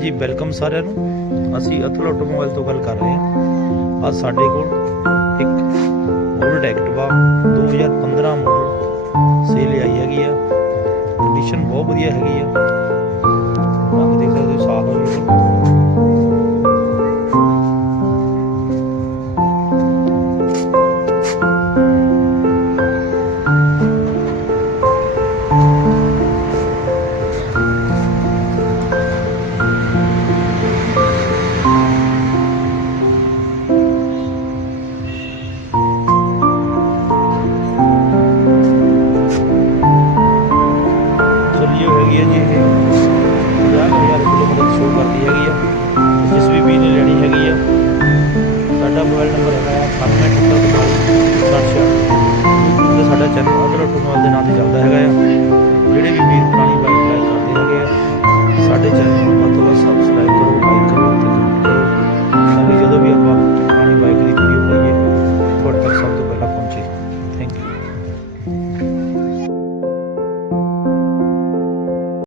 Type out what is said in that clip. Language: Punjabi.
ਹਾਂਜੀ ਵੈਲਕਮ ਸਾਰਿਆਂ ਨੂੰ। ਅਸੀਂ ਅਤੁਲ ਆਟੋਮੋਬਾਈਲ ਤੋਂ ਗੱਲ ਕਰ ਰਹੇ ਹਾਂ। ਅੱਜ ਸਾਡੇ ਕੋਲ ਇੱਕ ਓਲਡ ਐਕਟਿਵਾ 2015 ਮਾਡਲ ਸੇਲ ਆਈ ਹੈਗੀ ਆ। ਕੰਡੀਸ਼ਨ ਬਹੁਤ ਵਧੀਆ ਹੈਗੀ ਆ।